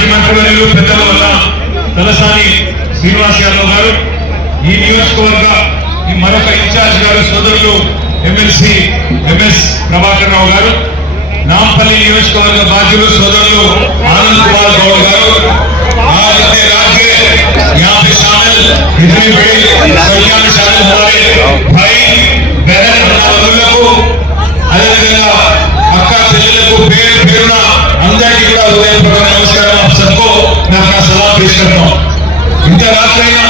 మాజీ మంత్రివర్యులు పెద్దల వల్ల తలసాని శ్రీనివాస్ యాదవ్ గారు ఈ నియోజకవర్గ ఈ మరొక ఇన్ఛార్జ్ గారు సోదరులు ఎమ్మెల్సీ ఎంఎస్ ప్రభాకర్ రావు గారు నాంపల్లి నియోజకవర్గ బాధ్యులు సోదరులు ఆనంద్ కుమార్ గౌడ్ గారు అక్క చెల్లెలకు పేరు పేరున అందరికీ కూడా ఉదయం తీసుకెళ్తాం ఇంత రాత్రైనా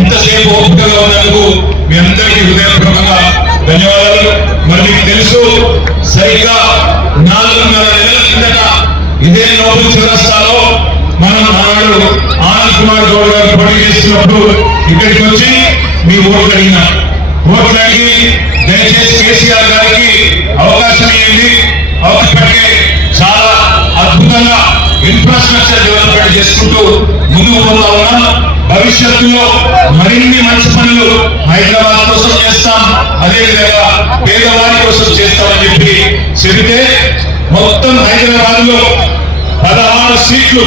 ఇంతసేపు ఓపికగా ఉన్నందుకు మీ అందరికీ హృదయపూర్వకంగా ధన్యవాదాలు. మరి మీకు తెలుసు సరిగ్గా నాలుగున్నర నెలల కిందట ఇదే నోబుల్ చిరస్థాలో మనం నాడు ఆనంద్ కుమార్ గౌడ్ గారు పోటీ చేసినప్పుడు ఇక్కడికి వచ్చి మీ ఓట్లు అడిగిన. ఓట్లు అడిగి దయచేసి కేసీఆర్ గారికి అవకాశం ఇవ్వండి. అవకాశం చాలా అద్భుతంగా ఇన్ఫ్రాస్ట్రక్చర్ డెవలప్మెంట్ చేసుకుంటూ ముందుకు పోతా ఉన్నాం. భవిష్యత్తులో మరిన్ని మంచి పనులు హైదరాబాద్ కోసం చేస్తాం. అదేవిధంగా పేదవారి కోసం చేస్తామని చెప్పి చెబితే మొత్తం హైదరాబాద్లో పదహారు సీట్లు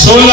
సీట్.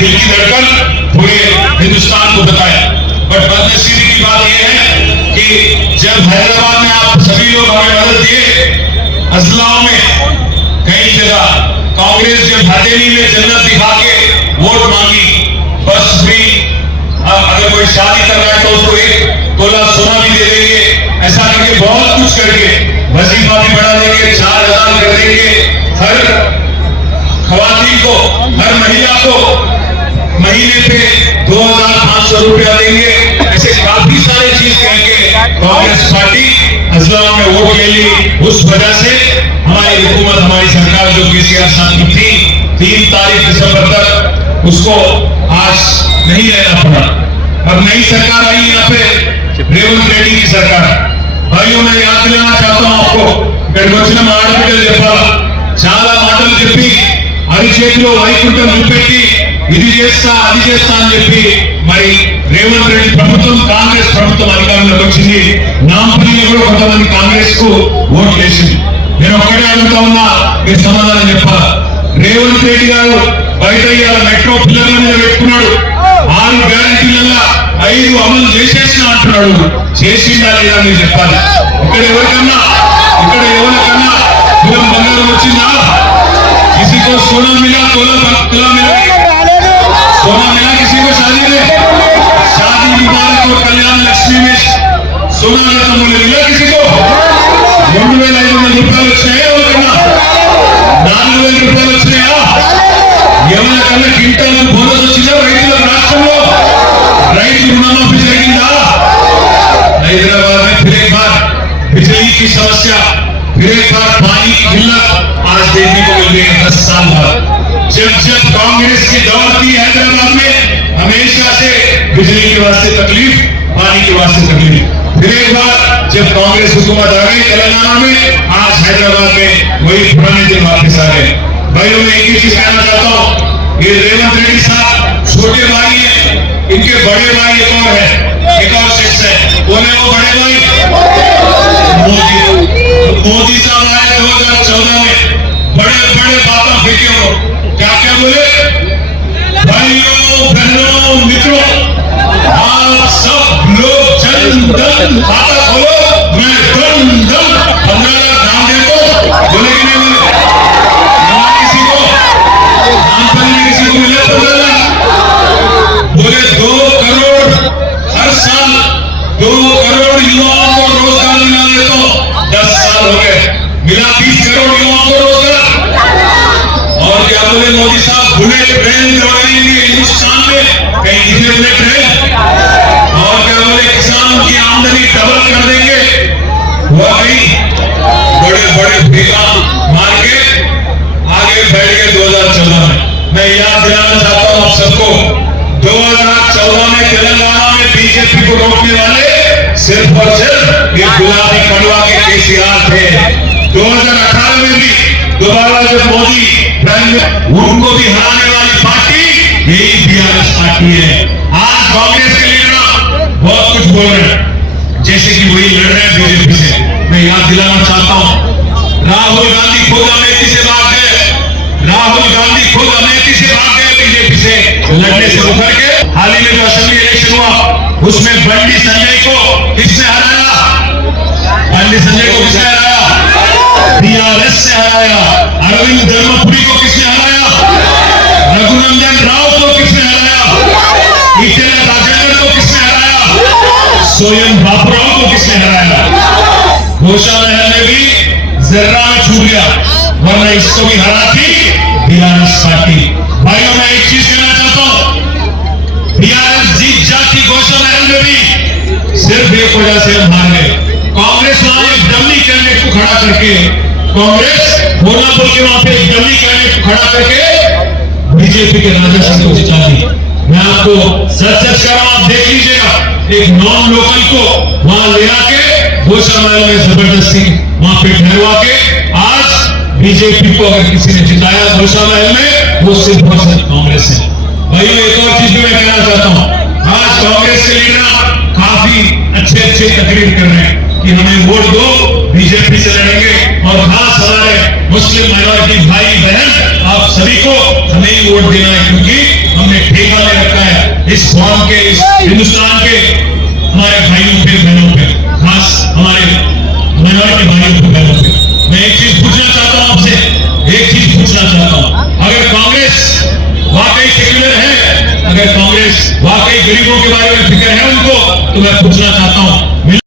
دل دھڑکن پورے ہندوستان کو بتایا بٹ بد نصیبی کی بات یہ ہے کہ جب حیدرآباد میں آپ سبھی لوگ ہمیں مدد دیے، اضلاع میں کئی جگہ کانگریس جب ہتھیلی میں جنت دکھا کے ووٹ مانگی، بس فری اگر کوئی شادی کر رہا ہے تو اس کو ایک تولا سونا بھی دے دیں گے۔ ایسا کر کے بہت کچھ کر کے وظیفہ بھی بڑھا دیں گے، چار ہزار کر دیں گے۔ ہر خواتین کو، ہر مہیلا کو مہینے پہ دو ہزار پانچ سو روپیہ دیں گے۔ ایسے کافی سارے چیز کہیں گے۔ کانگریس پارٹی اسلام میں ووٹ لے لی۔ اس وجہ سے ہماری حکومت، ہماری سرکار جو کے سی آر تھی، تین تاریخ دسمبر تک اس کو آج نہیں رہنا پڑا۔ اب نئی سرکار آئی یہاں پہ ریونت ریڈی کی سرکار۔ بھائیوں، میں یاد دلانا چاہتا ہوں آپ کو۔ گڈوچنم آرڈر جپا చాలా మాటలు చెప్పి అరిచేతిలో వైకుంఠం చూపెట్టి ఇది చేస్తా అది చేస్తా అని చెప్పి మరి రేవంత్ రెడ్డి ప్రభుత్వం కాంగ్రెస్ ప్రభుత్వం అధికారంలోకి వచ్చింది. నాంపల్లి కూడా కొంతమంది కాంగ్రెస్కు ఓటు చేసింది నేను ఒక్కటే అడుగుతా ఉన్నా మీరు సమాధానం చెప్పాలి? రేవంత్ రెడ్డి గారు బయట ఇవాళ మెట్రో పిల్లల మీద పెట్టుకున్నాడు. ఆరు గ్యారంటీల ఐదు అమలు చేసేసిన అంటున్నాడు. చేసిందా లేదా మీరు చెప్పాలి. ఇక్కడ ఎవరికన్నా ఇక్కడ ఎవరికన్నా బంగారం వచ్చిందా? ఇసుకో సోనా جب جب کاگریس کی دور تھی حیدرآباد میں ہمیشہ سے بجلی کے واسطے تکلیف، پانی کے واسطے تکلیف۔ پھر ایک بار جب کانگریس حکومت آ گئی تلنگانہ میں، آج حیدرآباد میں وہی پرانے دن واپس آ گئے۔ بھائیوں میں ایک ہی چیز کہنا چاہتا ہوں، یہ ریونت ریڈی صاحب چھوٹے بھائی ہیں، ان کے بڑے بھائی ایک اور ہے ایک اور شخص ہے۔ بولے وہ بڑے بھائی؟ مودی۔ مودی صاحب آئے دو ہزار چودہ میں۔ بڑے بڑے باتیں پھینکے ہو۔ کیا کیا بولے؟ آپ سب لوگ چند ہو رہی ہے ہندوستان میں کہیں انٹرنیٹ ہے اور کیا بولے کسان کی آمدنی ڈبل کر دیں گے۔ وہ ابھی بڑے بڑے پھیلا مار کے آگے بیٹھ کے دو ہزار چودہ میں۔ میں یاد دلانا چاہتا ہوں آپ سب کو۔ دو ہزار چودہ میں تلنگانہ میں بی جے پی کو روکنے والے صرف اور صرف یہ گلابی کڑوا کے کے سی آر تھے۔ دو ہزار اٹھارہ میں بھی دوبارہ جب مودی ان کو بھی ہرانے یہی بی آر ایس پارٹی ہے۔ آج کانگریس کے لیڈر بہت کچھ بول رہے ہیں۔ جیسے کہ وہی لڑ رہے ہیں بی جی جے پی سے میں یاد دلانا چاہتا ہوں۔ راہل گاندھی خود امیٹھی سے بات گئے۔ راہل گاندھی خود امیٹھی سے بات گئے، بی جے پی سے لڑنے سے اتر کے۔ حال ہی میں جو اسمبلی الیکشن ہوا، اس میں بنڈی سنجے کو کس نے ہرایا؟ بنڈی سنجے کو کس نے ہرایا؟ بی آر ایس سے ہرایا۔ اروند درمپوری کو کس نے ہرایا؟ رگھونندن راؤ کو کس نے ہرایا ایٹے راجندر کو کس نے ہرایا سوئم باپ راؤ کو کس نے ہرایا گھوشا محل میں بھی ذرہ چھو گیا ورنہ اس کو بھی ہرا تھی بہار پارٹی بھائیوں میں ایک چیز کہنا چاہتا ہوں بہار جیت جاتی گوشا محل میں بھی صرف ایک وجہ سے ہم ہار گئے کانگریس وہاں ایک ڈمی کینڈیڈیٹ کو کھڑا کر کے کانگریس ہونا بول کے وہاں پہ ایک ڈمی کینڈیڈیٹ کو کھڑا کر کے بی جے کے راجہ سنگھ کو جتا دی جی۔ میں آپ کو سرچ کر آپ دیکھ لیجیے گا۔ ایک نان لوکل کو وہاں لے آ کے گوشہ محل میں زبردستی وہاں پہ ٹھہروا کے آج بی جے پی کو اگر کسی نے جتایا گوشہ محل میں، وہ صرف اور صرف کانگریس ہے۔ بھائی ایک اور چیز بھی میں کہنا چاہتا ہوں۔ آج کانگریس کے لیڈر کافی اچھے اچھے تقریر کر رہے ہیں۔ کہ ہمیں ووٹ دو بی جے پی سے لڑیں گے۔ اور خاص ہمارے مسلم مائنورٹی بھائی بہن، آپ سبھی کو ہمیں ووٹ دینا ہے، کیونکہ ہم نے ٹھیکہ لے رکھا ہے۔ اس قوم کے، اس ہندوستان کے ہمارے بھائیوں پہ بہنوں پہ خاص ہمارے مائنورٹی بھائیوں پہ بہنوں پہ میں ایک چیز پوچھنا چاہتا ہوں آپ سے، ایک چیز پوچھنا چاہتا ہوں۔ اگر کانگریس واقعی سیکولر ہے، اگر کانگریس واقعی غریبوں کے بارے میں فکر ہے ان کو، تو میں پوچھنا چاہتا ہوں۔